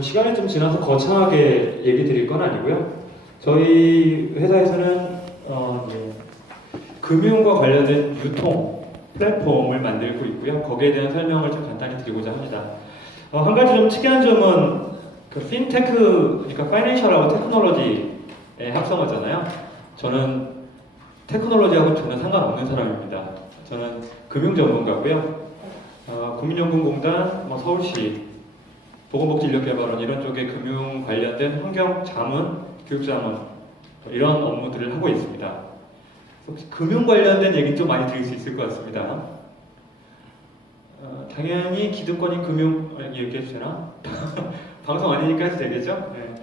시간이 좀 지나서 거창하게 얘기 드릴 건 아니고요. 저희 회사에서는 이제 금융과 관련된 유통 플랫폼을 만들고 있고요. 거기에 대한 설명을 좀 간단히 드리고자 합니다. 한 가지 좀 특이한 점은 그 핀테크, 그러니까 파이낸셜하고 테크놀로지의 합성어잖아요. 저는 테크놀로지하고 전혀 상관없는 사람입니다. 저는 금융 전문가고요. 국민연금공단, 서울시, 보건복지인력개발원 이런 쪽에 금융 관련된 환경 자문, 교육 자문 이런 업무들을 하고 있습니다. 혹시 금융 관련된 얘기 좀 많이 들을 수 있을 것 같습니다. 당연히 기득권인 금융 얘기해도 되나? 방송 아니니까 해도 되겠죠? 네.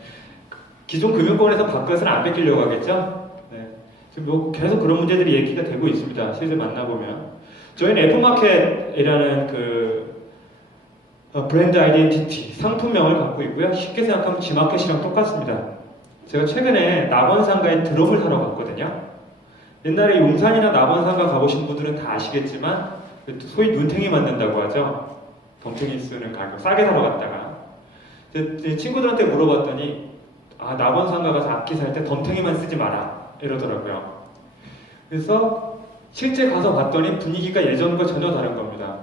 기존 금융권에서 바꿔서는 안 뺏기려고 하겠죠? 네. 지금 계속 그런 문제들이 얘기가 되고 있습니다. 실제 만나보면 저희는 F마켓이라는 브랜드 아이덴티티, 상품명을 갖고 있고요. 쉽게 생각하면 G마켓이랑 똑같습니다. 제가 최근에 낙원상가에 드럼을 사러 갔거든요. 옛날에 용산이나 낙원상가 가보신 분들은 다 아시겠지만 소위 눈탱이 맞는다고 하죠. 덤탱이 쓰는 가격 싸게 사러 갔다가 제 친구들한테 물어봤더니 낙원상가 가서 악기 살 때 덤탱이만 쓰지 마라 이러더라고요. 그래서 실제 가서 봤더니 분위기가 예전과 전혀 다른 겁니다.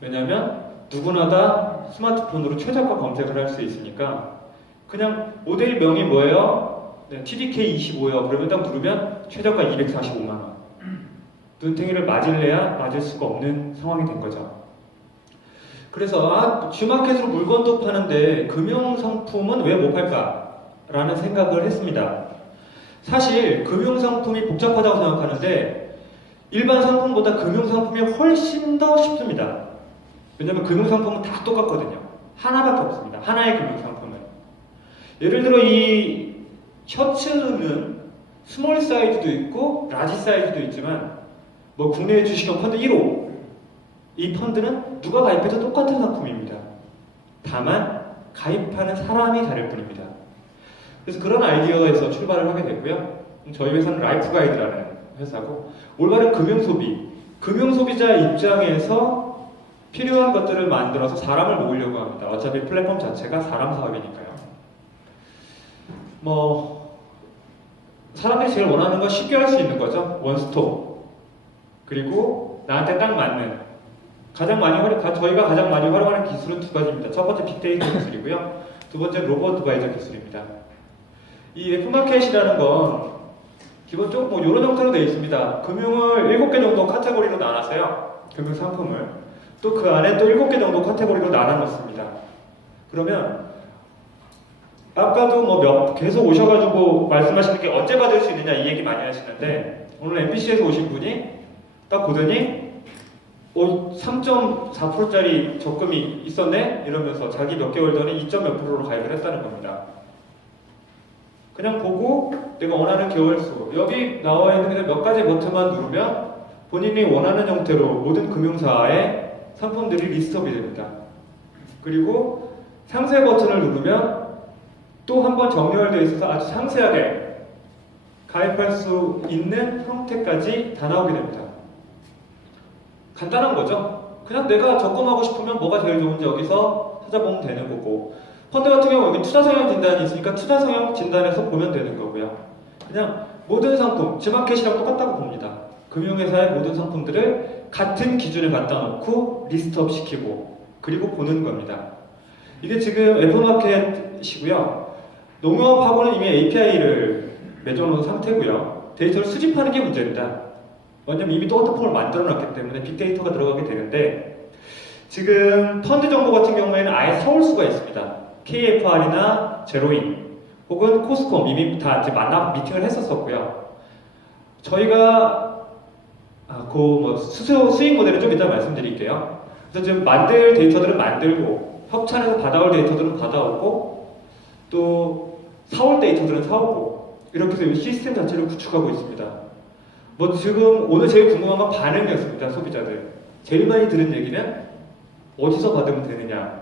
왜냐하면 누구나 다 스마트폰으로 최저가 검색을 할 수 있으니까 그냥 모델 명이 뭐예요? 네, TDK25요. 그러면 딱 누르면 최저가 245만원. 눈탱이를 맞을래야 맞을 수가 없는 상황이 된 거죠. 그래서 G마켓으로 물건도 파는데 금융상품은 왜 못 팔까? 라는 생각을 했습니다. 사실 금융상품이 복잡하다고 생각하는데 일반 상품보다 금융상품이 훨씬 더 쉽습니다. 왜냐하면 금융상품은 다 똑같거든요. 하나밖에 없습니다. 하나의 금융상품은. 예를 들어 이 셔츠는 스몰 사이즈도 있고 라지 사이즈도 있지만 국내의 주식형 펀드 1호 이 펀드는 누가 가입해도 똑같은 상품입니다. 다만 가입하는 사람이 다를 뿐입니다. 그래서 그런 아이디어에서 출발을 하게 됐고요. 저희 회사는 라이프가이드라는 회사고 올바른 금융소비자 입장에서 필요한 것들을 만들어서 사람을 모으려고 합니다. 어차피 플랫폼 자체가 사람 사업이니까요. 사람들이 제일 원하는 건 쉽게 할 수 있는 거죠. 원스톱. 그리고 나한테 딱 맞는 저희가 가장 많이 활용하는 기술은 두 가지입니다. 첫 번째 빅데이터 기술이고요. 두 번째 로봇 어드바이저 기술입니다. 이 F마켓이라는 건 기본적으로 이런 형태로 되어 있습니다. 금융을 7개 정도 카테고리로 나눠서요. 금융 상품을 또 그 안에 또 7개 정도 카테고리로 나눠 놓습니다. 그러면 아까도 계속 오셔가지고 말씀하시는 게 언제 받을 수 있느냐 이 얘기 많이 하시는데 오늘 MBC에서 오신 분이 딱 보더니 3.4%짜리 적금이 있었네? 이러면서 자기 몇 개월 전에 2.몇 %로 가입을 했다는 겁니다. 그냥 보고 내가 원하는 개월수 여기 나와 있는 몇 가지 버튼만 누르면 본인이 원하는 형태로 모든 금융사의 상품들이 리스트업이 됩니다. 그리고 상세 버튼을 누르면 또 한 번 정렬되어 있어서 아주 상세하게 가입할 수 있는 형태까지 다 나오게 됩니다. 간단한 거죠? 그냥 내가 적금하고 싶으면 뭐가 제일 좋은지 여기서 찾아보면 되는 거고 펀드 같은 경우 여기 투자 성향 진단이 있으니까 투자 성향 진단에서 보면 되는 거고요. 그냥 모든 상품, G마켓이랑 똑같다고 봅니다. 금융회사의 모든 상품들을 같은 기준에 갖다 놓고 리스트업 시키고 그리고 보는 겁니다. 이게 지금 F마켓이고요. 농협하고는 이미 API를 맺어놓은 상태고요. 데이터를 수집하는 게 문제입니다. 왜냐면 이미 똑같은 폼을 만들어 놨기 때문에 빅데이터가 들어가게 되는데 지금 펀드 정보 같은 경우에는 아예 사올 수가 있습니다. KFR이나 제로인 혹은 코스콤 이미 다 이제 만나 미팅을 했었었고요. 저희가 수익 모델은 좀 이따 말씀드릴게요. 그래서 지금 만들 데이터들은 만들고 협찬해서 받아올 데이터들은 받아오고 또 사올 데이터들은 사오고 이렇게 해서 이 시스템 자체를 구축하고 있습니다. 지금 오늘 제일 궁금한 건 반응이었습니다. 소비자들 제일 많이 들은 얘기는 어디서 받으면 되느냐,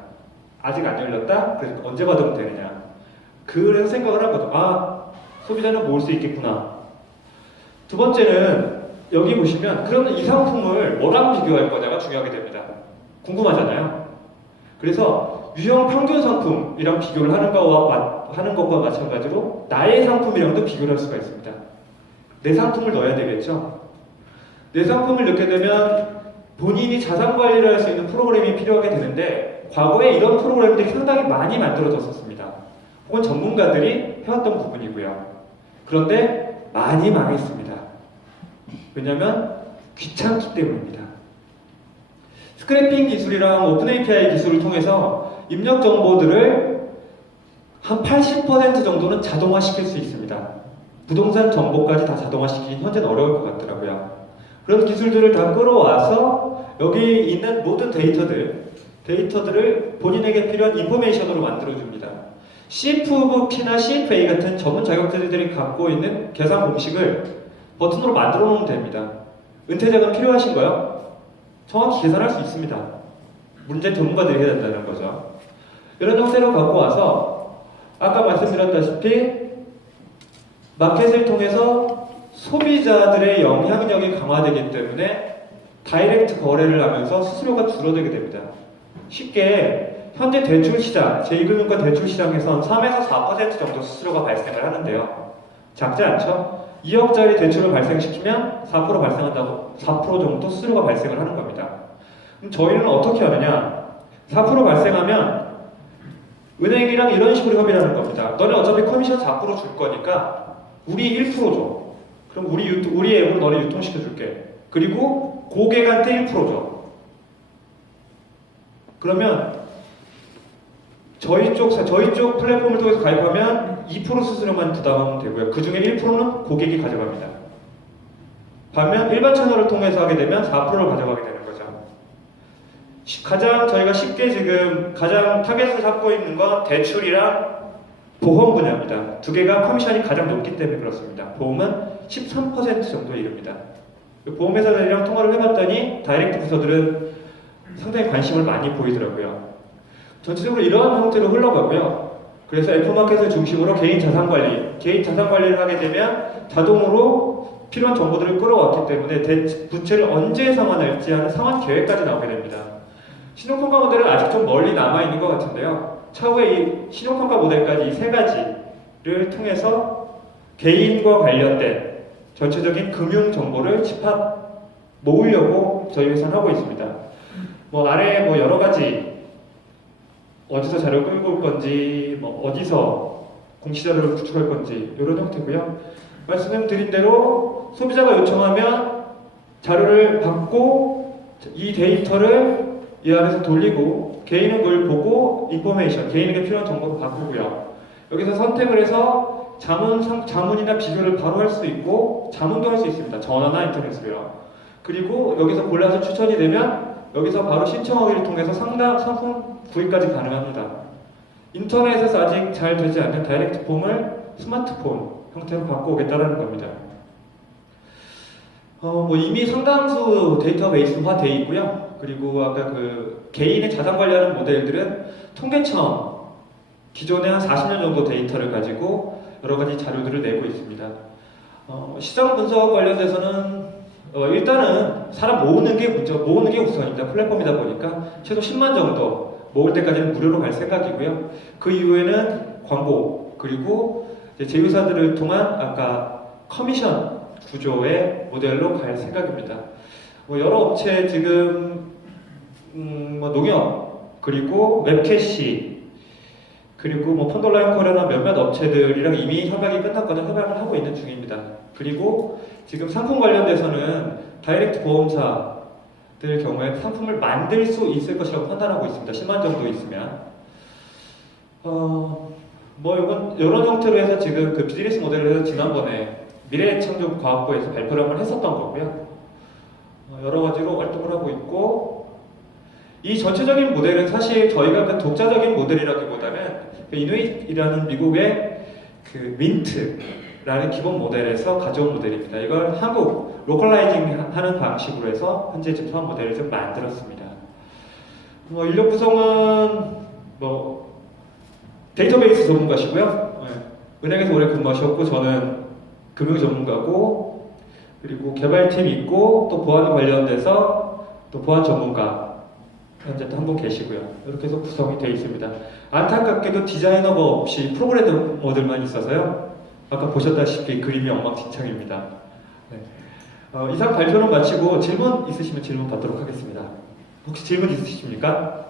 아직 안 열렸다? 그래서 언제 받으면 되느냐. 그래서 생각을 하거든요. 소비자는 모을 수 있겠구나. 두 번째는 여기 보시면 그러면 이 상품을 뭐랑 비교할 거냐가 중요하게 됩니다. 궁금하잖아요. 그래서 유형 평균 상품이랑 비교를 하는 것과 마찬가지로 나의 상품이랑도 비교를 할 수가 있습니다. 내 상품을 넣어야 되겠죠. 내 상품을 넣게 되면 본인이 자산 관리를 할 수 있는 프로그램이 필요하게 되는데 과거에 이런 프로그램들이 상당히 많이 만들어졌었습니다. 혹은 전문가들이 해왔던 부분이고요. 그런데 많이 망했습니다. 왜냐하면 귀찮기 때문입니다. 스크래핑 기술이랑 오픈 API 기술을 통해서 입력 정보들을 한 80% 정도는 자동화시킬 수 있습니다. 부동산 정보까지 다 자동화시키긴 현재는 어려울 것 같더라고요. 그런 기술들을 다 끌어와서 여기 있는 모든 데이터들을 본인에게 필요한 인포메이션으로 만들어줍니다. CFP나 CFA 같은 전문 자격증들이 갖고 있는 계산 공식을 버튼으로 만들어 놓으면 됩니다. 은퇴자금 필요하신가요? 정확히 계산할 수 있습니다. 문제 전문가들이 해야 된다는 거죠. 이런 형태로 갖고 와서 아까 말씀드렸다시피 마켓을 통해서 소비자들의 영향력이 강화되기 때문에 다이렉트 거래를 하면서 수수료가 줄어들게 됩니다. 쉽게 현재 대출 시장, 제2금융권 대출 시장에선 3에서 4% 정도 수수료가 발생을 하는데요. 작지 않죠? 2억짜리 대출을 발생시키면 4% 발생한다고 4% 정도 수수료가 발생을 하는 겁니다. 그럼 저희는 어떻게 하느냐? 4% 발생하면 은행이랑 이런 식으로 협의를 하는 겁니다. 너네 어차피 커미션 4% 줄 거니까 우리 1% 줘. 그럼 우리 앱으로 너네 유통시켜 줄게. 그리고 고객한테 1% 줘. 그러면 저희 쪽 플랫폼을 통해서 가입하면 2% 수수료만 부담하면 되고요. 그 중에 1%는 고객이 가져갑니다. 반면 일반 채널을 통해서 하게 되면 4%를 가져가게 되는 거죠. 가장 저희가 쉽게 지금 가장 타겟을 잡고 있는 건 대출이랑 보험 분야입니다. 두 개가 커미션이 가장 높기 때문에 그렇습니다. 보험은 13% 정도에 이릅니다. 보험회사들이랑 통화를 해봤더니 다이렉트 부서들은 상당히 관심을 많이 보이더라고요. 전체적으로 이러한 형태로 흘러가고요. 그래서 F마켓을 중심으로 개인 자산 관리를 하게 되면 자동으로 필요한 정보들을 끌어왔기 때문에 부채를 언제 상환할지 하는 상환 계획까지 나오게 됩니다. 신용평가 모델은 아직 좀 멀리 남아있는 것 같은데요. 차후에 이 신용평가 모델까지 이 세 가지를 통해서 개인과 관련된 전체적인 금융 정보를 집합 모으려고 저희 회사는 하고 있습니다. 아래에 여러 가지 어디서 자료를 끌고 올 건지, 어디서 공시자료를 구축할 건지 이런 형태고요. 말씀드린 대로 소비자가 요청하면 자료를 받고 이 데이터를 이 안에서 돌리고 개인은 그걸 보고 인포메이션, 개인에게 필요한 정보를 바꾸고요. 여기서 선택을 해서 자문이나 비교를 바로 할 수 있고 자문도 할 수 있습니다. 전화나 인터넷으로요. 그리고 여기서 골라서 추천이 되면 여기서 바로 신청하기를 통해서 상품 구입까지 가능합니다. 인터넷에서 아직 잘 되지 않는 다이렉트 폼을 스마트폰 형태로 갖고 오겠다는 겁니다. 이미 상당수 데이터베이스화 되어 있고요. 그리고 아까 그 개인의 자산 관리하는 모델들은 통계청 기존에 한 40년 정도 데이터를 가지고 여러 가지 자료들을 내고 있습니다. 시장 분석 관련돼서는 일단은 사람 모으는 게 우선입니다. 플랫폼이다 보니까 최소 10만 정도 모을 때까지는 무료로 갈 생각이고요. 그 이후에는 광고 그리고 제휴사들을 통한 아까 커미션 구조의 모델로 갈 생각입니다. 여러 업체 지금 농협 그리고 웹캐시 그리고 펀더라인 코리아나 몇몇 업체들이랑 이미 협약이 끝났거나 협약을 하고 있는 중입니다. 그리고 지금 상품 관련돼서는 다이렉트 보험사들 경우에 상품을 만들 수 있을 것이라고 판단하고 있습니다. 10만 정도 있으면. 이런 형태로 해서 지금 그 비즈니스 모델을 해서 지난번에 미래창조과학부에서 발표를 한번 했었던 거고요. 여러 가지로 활동을 하고 있고, 이 전체적인 모델은 사실 저희가 그 독자적인 모델이라기보다는 이누잇이라는 미국의 그 민트라는 기본 모델에서 가져온 모델입니다. 이걸 한국 로컬라이징 하는 방식으로 해서 현재 집합 모델을 좀 만들었습니다. 인력 구성은 데이터베이스 전문가시고요. 은행에서 오래 근무하셨고 저는 금융 전문가고 그리고 개발팀이 있고 또 보안 관련돼서 또 보안 전문가 현재 또 한 분 계시고요. 이렇게 해서 구성이 되어 있습니다. 안타깝게도 디자이너가 없이 프로그래머들만 있어서요. 아까 보셨다시피 그림이 엉망진창입니다. 네. 이상 발표는 마치고 질문 있으시면 질문 받도록 하겠습니다. 혹시 질문 있으십니까?